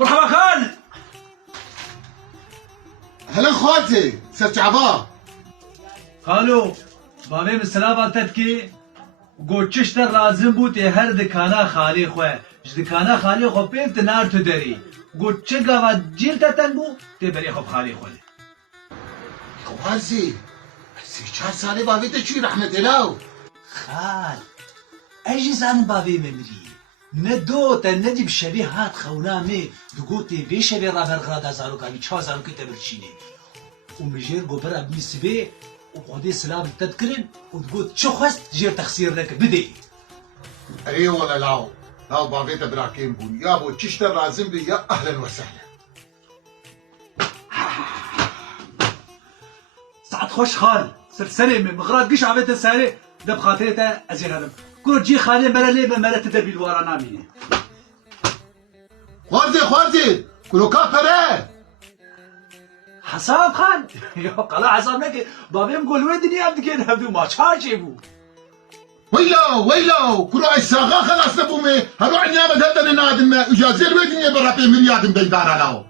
مرحبا خال. هلا خواتي سرت عبا خالو بابي من سلام تبكي گوچشتر لازم بود هر دکانا خالی خواه دکانا خالی خو پیلت نار تو داری گوچه گاوا جیل تتن بو تی بری خوب خالی خواه خوازي 34 سالي بابيتا چوي رحمة الله خال اجي زان بابي ممري ندو تا ندی بشبه هات خونامي دگوتی بی شبه را برغرادا زارو کامی 4 زارو که تبرچینه و مجير گوبر ابني سبي وقودي سلام تذكرن وتقول شو خست جير تخسير لك بدي اي ولا لاو لاو بابيتا براكين بون يا ابو تشتر لازم بي يا اهلا وسهلا سعد خوش خال صرت سنة من مغرات قش عبيت الساري دب خاطرته ازين هرم كل جي خالي مرة ليه مرة تدبي الورا نامي خوازي كلو كابره حساب خان يا قلا حساب لك بابي مقول وين الدنيا بدك نبدو ما تشارجي بو ويلو كلو الساغا خلاص نبومي هروح نيابة هدن نادم اجازير ويدنيا برابي مريادم بيدارا لاو